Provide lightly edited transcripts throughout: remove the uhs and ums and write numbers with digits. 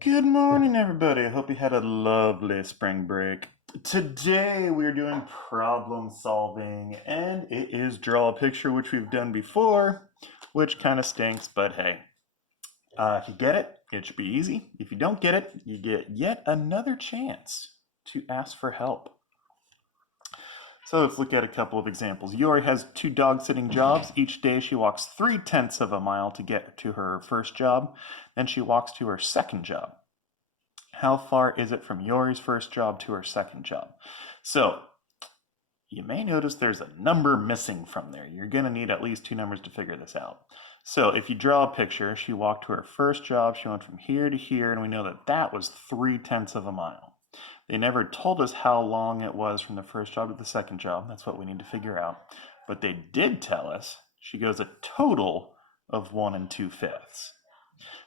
Good morning, everybody. I hope you had a lovely spring break. Today we're doing problem solving, and it is draw a picture, which we've done before, which kind of stinks, but hey. If you get it, it should be easy. If you don't get it, you get yet another chance to ask for help. So let's look at a couple of examples. Yori has two dog-sitting jobs. Each day she walks 3/10 of a mile to get to her first job. Then she walks to her second job. How far is it from Yori's first job to her second job? So you may notice there's a number missing from there. You're going to need at least two numbers to figure this out. So if you draw a picture, she walked to her first job. She went from here to here, and we know that that was 3/10 of a mile. They never told us how long it was from the first job to the second job. That's what we need to figure out. But they did tell us she goes a total of 1 2/5.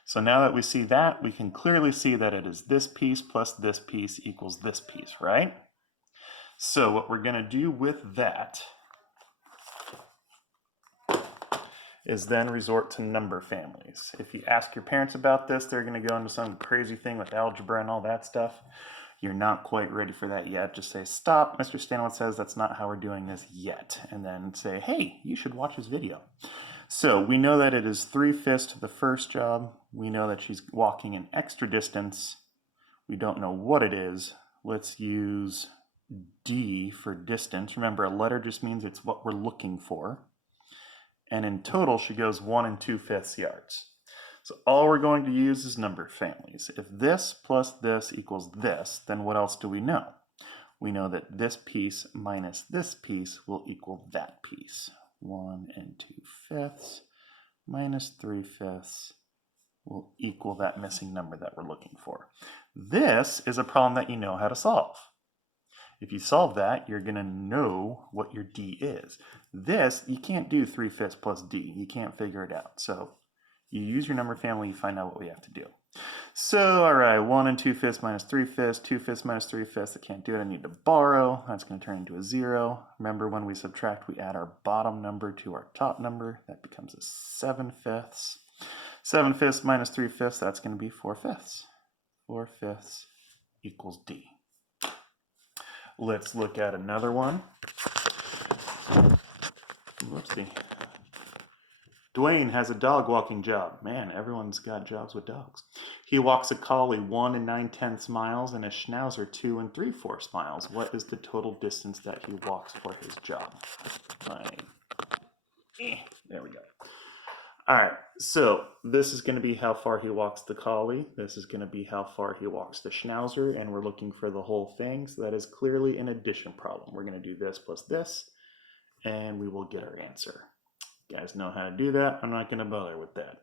So now that we see that, we can clearly see that it is this piece plus this piece equals this piece, right? So what we're going to do with that is then resort to number families. If you ask your parents about this, they're going to go into some crazy thing with algebra and all that stuff. You're not quite ready for that yet. Just say, stop, Mr. Stanwood says that's not how we're doing this yet. And then say, hey, you should watch this video. So we know that it is 3/5 to the first job. We know that she's walking an extra distance. We don't know what it is. Let's use D for distance. Remember, a letter just means it's what we're looking for. And in total, she goes 1 2/5 yards. So all we're going to use is number families. If this plus this equals this, then what else do we know? We know that this piece minus this piece will equal that piece. 1 2/5 minus 3/5 will equal that missing number that we're looking for. This is a problem that you know how to solve. If you solve that, you're going to know what your D is. This, you can't do 3/5 plus D. You can't figure it out. So you use your number family, you find out what we have to do. So, all right, 1 2/5 minus 3/5, 2/5 minus 3/5, I can't do it, I need to borrow. That's going to turn into a 0. Remember, when we subtract, we add our bottom number to our top number. That becomes a 7/5. 7/5 minus 3/5, that's going to be 4/5. 4/5 equals D. Let's look at another one. Whoopsie. Dwayne has a dog walking job. Man, everyone's got jobs with dogs. He walks a collie 1 9/10 miles and a schnauzer 2 3/4 miles. What is the total distance that he walks for his job? Fine. There we go. All right, so this is going to be how far he walks the collie. This is going to be how far he walks the schnauzer, and we're looking for the whole thing. So that is clearly an addition problem. We're going to do this plus this, and we will get our answer. You guys know how to do that. I'm not going to bother with that.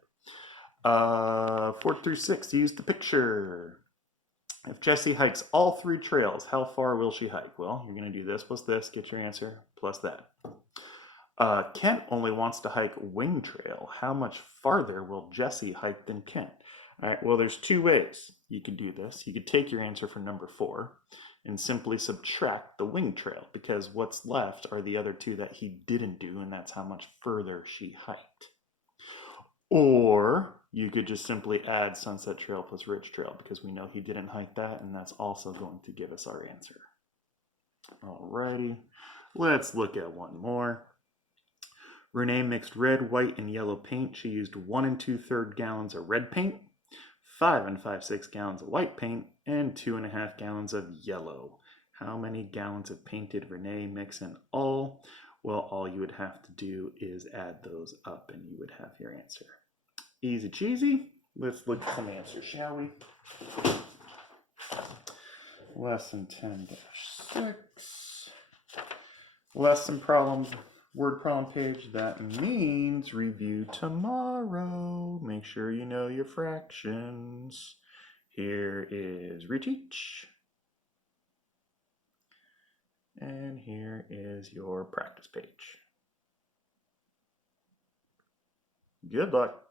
4 through 6, use the picture. If Jessie hikes all 3 trails, how far will she hike? Well, you're going to do this plus this, get your answer, plus that. Kent only wants to hike Wing Trail. How much farther will Jessie hike than Kent? All right, well, there's 2 ways you could do this. You could take your answer for number 4 and simply subtract the Wing Trail, because what's left are the other 2 that he didn't do, and that's how much further she hiked. Or you could just simply add Sunset Trail plus Ridge Trail, because we know he didn't hike that, and that's also going to give us our answer. Alrighty, let's look at one more. Renee mixed red, white, and yellow paint. She used 1 2/3 gallons of red paint, 5 5/6 gallons of white paint, and 2.5 gallons of yellow. How many gallons of paint did Renee mix in all? Well, all you would have to do is add those up and you would have your answer. Easy cheesy. Let's look at some answers, shall we? Lesson 10-6. Lesson problems, word problem page. That means review tomorrow. Make sure you know your fractions. Here is reteach. And here is your practice page. Good luck.